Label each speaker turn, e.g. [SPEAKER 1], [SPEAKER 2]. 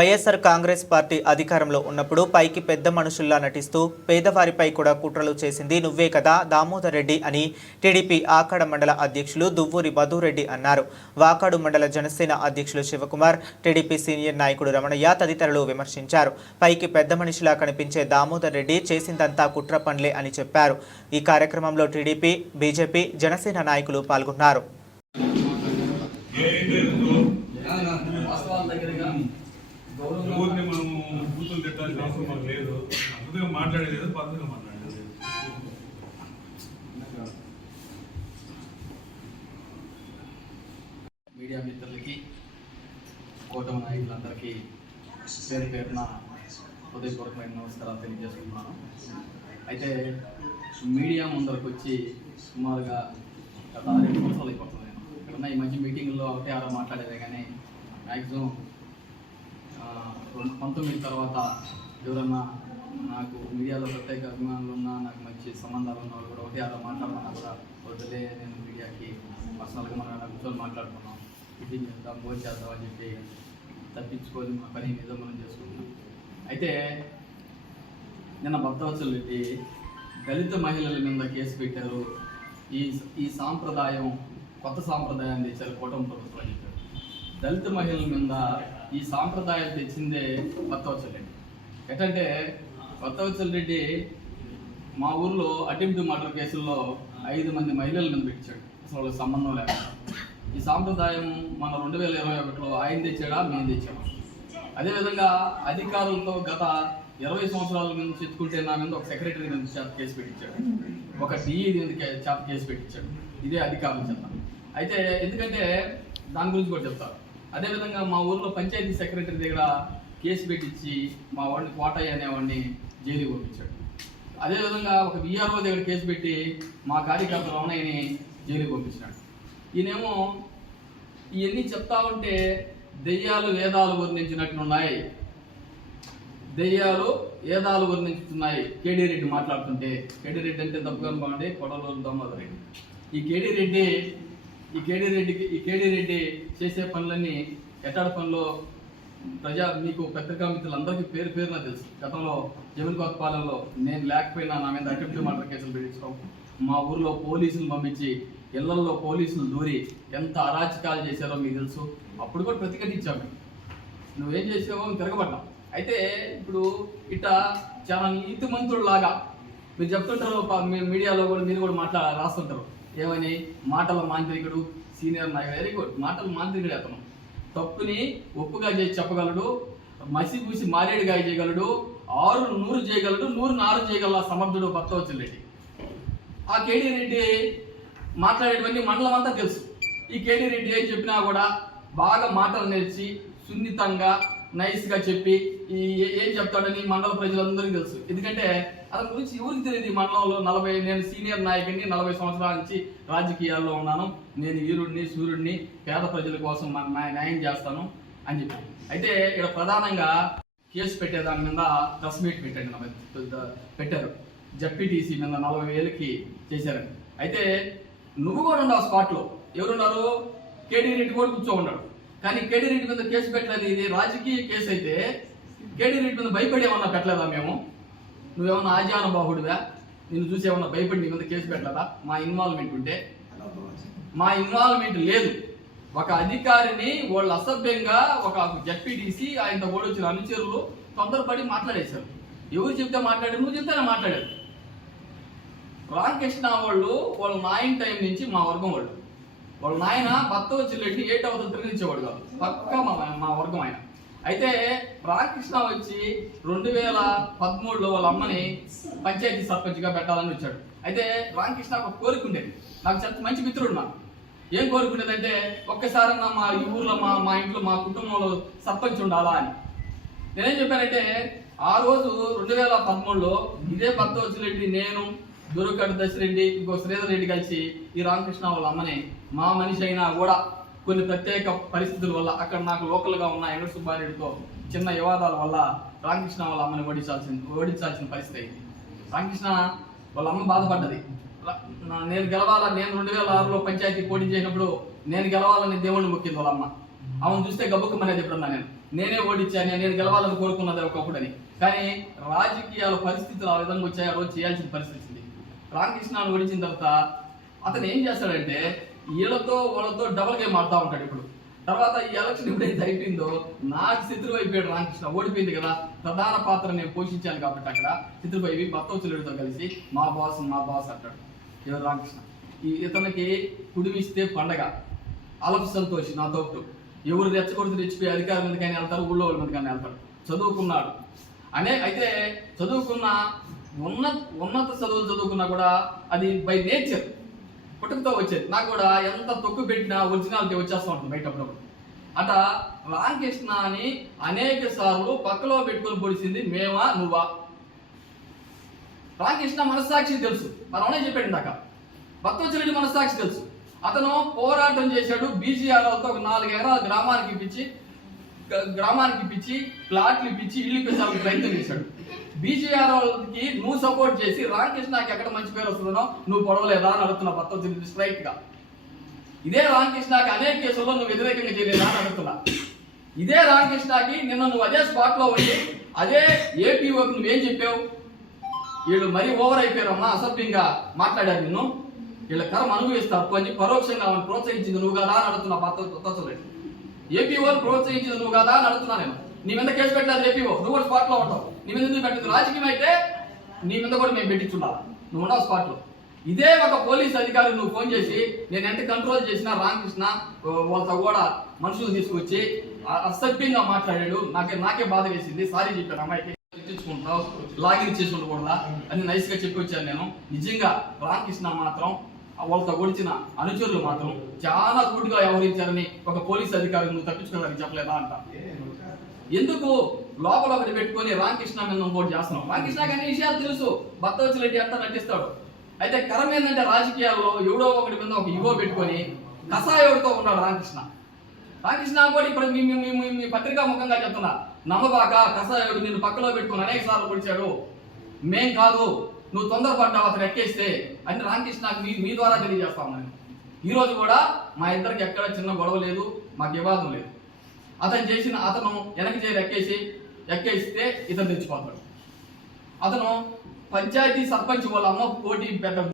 [SPEAKER 1] YSR Congress party అధికారంలో ఉన్నప్పుడు పైకి పెద్ద మనుషుల్లా నటిస్తూ పేదవారిపై కూడా కుట్రలు చేసింది నువ్వే కదా దామోదర్ రెడ్డి అని టీడీపీ ఆకాడ మండల అధ్యక్షులు దువ్వూరి మధురెడ్డి అన్నారు. వాకాడు మండల జనసేన అధ్యక్షులు శివకుమార్ టీడీపీ సీనియర్ నాయకుడు రమణయ్య తదితరులు విమర్శించారు. పైకి పెద్ద మనిషిలా కనిపించే దామోదర్ రెడ్డి చేసిందంతా కుట్ర పనులే అని చెప్పారు. ఈ కార్యక్రమంలో టీడీపీ బీజేపీ జనసేన నాయకులు పాల్గొన్నారు.
[SPEAKER 2] అవసరం మనకు లేదు. అందుకే మాట్లాడేది లేదు పద్ధతిగా మాట్లాడేది
[SPEAKER 3] మీడియా మిత్రులకి కూటమి నాయకులందరికీ పేరు పేరున హృదయపూర్వకమైన నమస్కారాలు తెలియజేసుకుంటున్నాను. అయితే మీడియా ముందరకు వచ్చి సుమారుగా గత ఆరేడు సంవత్సరాలు అయిపోతుంది నేను. ఇక్కడున్న ఈ మధ్య మీటింగుల్లో ఒకటే ఆరో మాట్లాడేదే కానీ మ్యాక్సిమం పంతొమ్మిది తర్వాత ఎవరన్నా నాకు మీడియాలో ప్రత్యేక అభిమానులు ఉన్నా నాకు మంచి సంబంధాలు ఉన్న వాళ్ళు కూడా ఒకటి అలా మాట్లాడమన్నా కూడా వద్దులే నేను మీడియాకి పర్సనల్గా మనం అలా కూర్చొని మాట్లాడుకున్నాం. ఇది చేద్దాం భోజనం చేద్దాం అని చెప్పి తప్పించుకొని మా పని ఏదో మనం చేసుకుంటున్నాం. అయితే నిన్న భక్తవత్సలు రెడ్డి దళిత మహిళల మీద కేసు పెట్టారు. ఈ ఈ సాంప్రదాయం కొత్త సాంప్రదాయం తెచ్చారు కూటమి ప్రభుత్వం దళిత మహిళల మీద ఈ సాంప్రదాయం తెచ్చిందే భక్తవత్సల రెడ్డి ఎటంటే భక్తవత్సల రెడ్డి మా ఊర్లో అటెంప్ట్ మర్డర్ కేసుల్లో ఐదు మంది మహిళల మీద పెట్టాడు అసలు వాళ్ళకి సంబంధం లేకుండా ఈ సాంప్రదాయం మన రెండు వేల ఇరవై ఒకటిలో ఆయన తెచ్చాడా మేము తెచ్చాము అదేవిధంగా అధికారులతో గత ఇరవై సంవత్సరాల నుంచి ఎత్తుకుంటే నా మీద ఒక సెక్రటరీ మీద చేత కేసు పెట్టించాడు. ఒక డిఈ మీద చేత కేసు పెట్టించాడు. ఇదే అధికారుల చేత అయితే ఎందుకంటే దాని గురించి కూడా చెప్తారు అదేవిధంగా మా ఊర్లో పంచాయతీ సెక్రటరీ దగ్గర కేసు పెట్టించి మా వాడిని కోటయ్య అనేవాడిని జైలుకి పంపించాడు. అదేవిధంగా ఒక విఆర్ఓ దగ్గర కేసు పెట్టి మా కార్యకర్త రమణయ్యని జైలుకి పంపించినాడు. ఈయనేమో ఇవన్నీ చెప్తా ఉంటే దెయ్యాలు వేదాలు వర్ణించినట్లున్నాయి. దెయ్యాలు వేదాలు వర్ణించుతున్నాయి. కేడీ రెడ్డి మాట్లాడుతుంటే కేడీ రెడ్డి అంటే తప్పుగా బాగుంది కొడలూరు దామోదర్ రెడ్డి. ఈ కేడీ రెడ్డి ఈ కేడీ రెడ్డికి ఈ కేడీ రెడ్డి చేసే పనులన్నీ ఎట్టాడ పనులు ప్రజా మీకు పత్రికా మిత్రులందరికీ పేరు పేరున తెలుసు. గతంలో జగన్ పాలనలో నేను లేకపోయినా నా మీద అటెంప్ట్ మర్డర్ కేసులు పెట్టించడం మా ఊర్లో పోలీసులు పంపించి ఇళ్ళలో పోలీసులు దూరి ఎంత అరాచకాలు చేశారో మీకు తెలుసు. అప్పుడు కూడా ప్రతిఘటించాము నువ్వేం చేసావో అని తిరగబడ్డాం. అయితే ఇప్పుడు ఇట్ట చాలా నీతిమంతుడులాగా మీరు చెప్తుంటారు మీడియాలో కూడా మీరు కూడా మాట్లా రాస్తుంటారు. ఏమని? మాటల మాంత్రికుడు సీనియర్ నాయకుడు. వెరీ గుడ్ మాటల మాంత్రికుడు అతను. తప్పుని ఒప్పుగా చేసి చెప్పగలడు మసి మూసి మారేడుగా చేయగలడు ఆరు నూరు చేయగలడు నూరు నారు చేయగల సమర్థుడు భక్తవచ్చల్ రెడ్డి ఆ కేడీ రెడ్డి మాట్లాడేటువంటి మండలం అంతా తెలుసు. ఈ కేడీ రెడ్డి ఏం చెప్పినా కూడా బాగా మాటలు నేర్చి సున్నితంగా నైస్గా చెప్పి ఈ ఏ- ఏం చెప్తాడని మండల ప్రజలందరికీ తెలుసు. ఎందుకంటే అతని గురించి ఎవరికి తెలియదు ఈ మండలంలో నలభై నేను సీనియర్ నాయకుడిని నలభై సంవత్సరాల నుంచి రాజకీయాల్లో ఉన్నాను. నేను వీరుడిని సూర్యుడిని పేద ప్రజల కోసం మన న్యాయం చేస్తాను అని చెప్పి అయితే ఇక్కడ ప్రధానంగా కేసు పెట్టే దాని మీద ప్రెస్ పెట్టండి నా పెద్ద- పెట్టారు. జడ్పీటీసీ మీద నలభై వేలకి చేశారండి. అయితే నువ్వు కూడా ఉన్నావు స్పాట్లో ఎవరున్నారు కేడీ రెడ్డి కూడా కూర్చో ఉన్నాడు. కానీ కేడీ రెడ్డి మీద కేసు పెట్టలేదు. ఇది రాజకీయ కేసు అయితే కేడీ రెడ్డి మీద భయపడి ఏమన్నా పెట్టలేదా మేము? నువ్వేమన్నా ఆజానుబాహుడివా నిన్ను చూసి ఏమన్నా భయపడి నీ మీద కేసు పెట్టలేదా? మా ఇన్వాల్వ్మెంట్ ఉంటే. మా ఇన్వాల్వ్మెంట్ లేదు. ఒక అధికారిని వాళ్ళు అసభ్యంగా ఒక జడ్పీటీసీ ఆయన కూడా వచ్చిన అనుచరులు తొందరపడి మాట్లాడేశారు. ఎవరు చెప్తే మాట్లాడారు? నువ్వు చెప్తేనే మాట్లాడారు. రామకృష్ణ వాళ్ళు వాళ్ళ నాయన టైం నుంచి మా వర్గం వాళ్ళు. వాళ్ళ నాయన భర్త వచ్చి రెడ్డి ఎయిట్ అవతల తిరిగించేవాడు కాదు. పక్క మా మా వర్గం ఆయన. అయితే రామకృష్ణ వచ్చి రెండు వేల పదమూడులో వాళ్ళ అమ్మని పంచాయతీ సర్పంచ్గా పెట్టాలని వచ్చాడు. అయితే రామకృష్ణ ఒక కోరిక ఉండేది. నాకు చాలా మంచి మిత్రుడు నాకు ఏం కోరుకునేదంటే ఒక్కసారన్నా మా ఈ ఊర్లో మా మా ఇంట్లో మా కుటుంబంలో సర్పంచ్ ఉండాలా అని. నేనేం చెప్పానంటే ఆ రోజు రెండు వేల పదమూడులో ఇదే భర్త రెడ్డి నేను దుర్గడ్ దశరెడ్డి ఇంకో శ్రీధర్ రెడ్డి కలిసి ఈ రామకృష్ణ వాళ్ళ అమ్మని మా మనిషి అయినా కూడా కొన్ని ప్రత్యేక పరిస్థితుల వల్ల అక్కడ నాకు లోకల్గా ఉన్న ఎంగ సుబ్బారెడ్డితో చిన్న వివాదాల వల్ల రామకృష్ణ వాళ్ళ అమ్మని ఓడించాల్సిన ఓడించాల్సిన పరిస్థితి అయింది. రామకృష్ణ వాళ్ళ అమ్మ బాధపడ్డది. నేను గెలవాలా నేను రెండు వేల ఆరులో పంచాయతీ పోటీ చేసినప్పుడు నేను గెలవాలని దేవుణ్ణి మొక్కింది వాళ్ళ అమ్మ. అవును చూస్తే గబ్బుక్కమనేది ఎప్పుడన్నా నేను. నేనే ఓడించాను నేను గెలవాలని కోరుకున్నది ఒకప్పుడని. కానీ రాజకీయాల పరిస్థితులు ఆ విధంగా వచ్చాయి ఆ రోజు చేయాల్సిన పరిస్థితి వచ్చింది రామకృష్ణను ఓడించిన తర్వాత అతను ఏం చేస్తాడంటే వీళ్ళతో వాళ్ళతో డబుల్ గేమ్ ఆడుతూ ఉంటాడు ఇప్పుడు. తర్వాత ఈ ఎలక్షన్ ఎప్పుడైతే అయిపోయిందో నాకు శత్రువు అయిపోయాడు రామకృష్ణ ఓడిపోయింది కదా. ప్రధాన పాత్ర నేను పోషించాను కాబట్టి అక్కడ శత్రువు అయిపోయి చెల్లెడితో కలిసి మా బాస్ మా బాస్ అంటాడు. ఎవరు రామకృష్ణ? ఈ ఇతనికి కుడిమిస్తే పండగ. అలపు సంతోషి నా తోపు ఎవరు రెచ్చగొడుతూ రెచ్చిపోయి అధికారుల మీద కానీ వెళ్తారు ఊళ్ళో వాళ్ళ మీద కానీ వెళ్తారు. చదువుకున్నాడు. అనే అయితే చదువుకున్న ఉన్నత ఉన్నత చదువులు చదువుకున్నా కూడా అది బై నేచర్ పుట్టుకతో వచ్చేది. నాకు కూడా ఎంత తొక్కు పెట్టినా ఒరిజినాలిటీ వచ్చేస్తూ ఉంటుంది బయట అప్పుడప్పుడు. అట రామకృష్ణ అని అనేక సార్లు పక్కలో పెట్టుకొని పొడిచింది మేమా నువ్వా? రామకృష్ణ మనస్సాక్షి తెలుసు. మరి అవునే చెప్పాడు ఇందాక. భక్తవచ్చరెడ్డి మనస్సాక్షి తెలుసు. అతను పోరాటం చేశాడు బీజీఆర్ఓతో ఒక నాలుగు ఎకరాల గ్రామానికి ఇప్పించి గ్రామానికి ఇప్పించి ప్లాట్లు ఇప్పించి ఇల్లు ఇప్పించాలని ప్రయత్నం చేశాడు. బీజేఆర్కి నువ్వు సపోర్ట్ చేసి రామకృష్ణకి ఎక్కడ మంచి పేరు వస్తున్నావు నువ్వు పొడవలేదా అని అడుగుతున్నా భక్తవచ్చరెడ్డి స్ట్రైట్గా. ఇదే రామకృష్ణకి అనేక కేసుల్లో నువ్వు వ్యతిరేకంగా చేయలేదా అని అడుగుతున్నా. ఇదే రామకృష్ణకి నిన్న నువ్వు అదే స్పాట్లో ఉండి అదే ఏపీఓకి నువ్వేం చెప్పావు? వీళ్ళు మరీ ఓవర్ అయిపోయారమ్మా అసభ్యంగా మాట్లాడారు నిన్ను. వీళ్ళ కర్మ అనుభవిస్తారు అని పరోక్షంగా ప్రోత్సహించింది నువ్వు కదా అని అడుగుతున్నా భక్తవచ్చరెడ్డి ఏపీఓ ప్రోత్సహించింది నువ్వు కదా అని అడుగుతున్నా నేను. నీ మీద కేసు పెట్టలేదు ఏపీఓ నువ్వు కూడా స్పాట్లో ఉంటావు. నీ మీద ఎందుకు పెట్టింది రాజకీయం అయితే నీ మీద కూడా మేము పెట్టించున్నా నువ్వు ఉన్నావు స్పాట్లో. ఇదే ఒక పోలీస్ అధికారి నువ్వు ఫోన్ చేసి నేను ఎంత కంట్రోల్ చేసినా రామకృష్ణ వాళ్ళతో కూడా మనుషులు తీసుకొచ్చి అసభ్యంగా మాట్లాడాడు. నాకే నాకే బాధ వేసింది. సారీ చెప్పాను అమ్మాయికి తిట్టించుకుంటావు లాగిన్ చేసి ఉండకూడదా? అని నైస్గా చెప్పి వచ్చాను నేను. నిజంగా రామకృష్ణ మాత్రం వాళ్ళతో ఒడిచిన అనుచరులు మాత్రం చాలా రూటుగా వ్యవహరించారని ఒక పోలీస్ అధికారి నువ్వు తప్పించుకోవడానికి చెప్పలేదా అంట. ఎందుకు? లోపల ఒకటి పెట్టుకొని రామకృష్ణ మీద ఓటు చేస్తున్నాం రామకృష్ణ అన్ని విషయాలు తెలుసు. భక్తవచ్చరెడ్డి అంతా నటిస్తాడు. అయితే కరం ఏంటంటే రాజకీయాల్లో ఎవడో ఒకటి మీద ఒక ఇగో పెట్టుకొని కసాయోడితో ఉన్నాడు రామకృష్ణ. రామకృష్ణ కూడా ఇప్పుడు మీ మీ- మీ- పత్రికా ముఖంగా చెప్తున్నా. నమ్మబాక కసాయోడు నేను పక్కలో పెట్టుకుని అనేక సార్లు పొడిచాడు మేం కాదు. నువ్వు తొందరపడ్డావు అతను ఎక్కేస్తే అని నాకు మీ మీ ద్వారా తెలియజేస్తా ఉన్నాను ఈరోజు కూడా మా ఇద్దరికి ఎక్కడ చిన్న గొడవ లేదు మాకు వివాదం లేదు. అతను చేసిన అతను వెనక చేరి ఎక్కేసి ఎక్కేస్తే ఇతను తెచ్చిపోతాడు అతను పంచాయతీ సర్పంచ్ వాళ్ళ అమ్మ పోటీ పెద్ద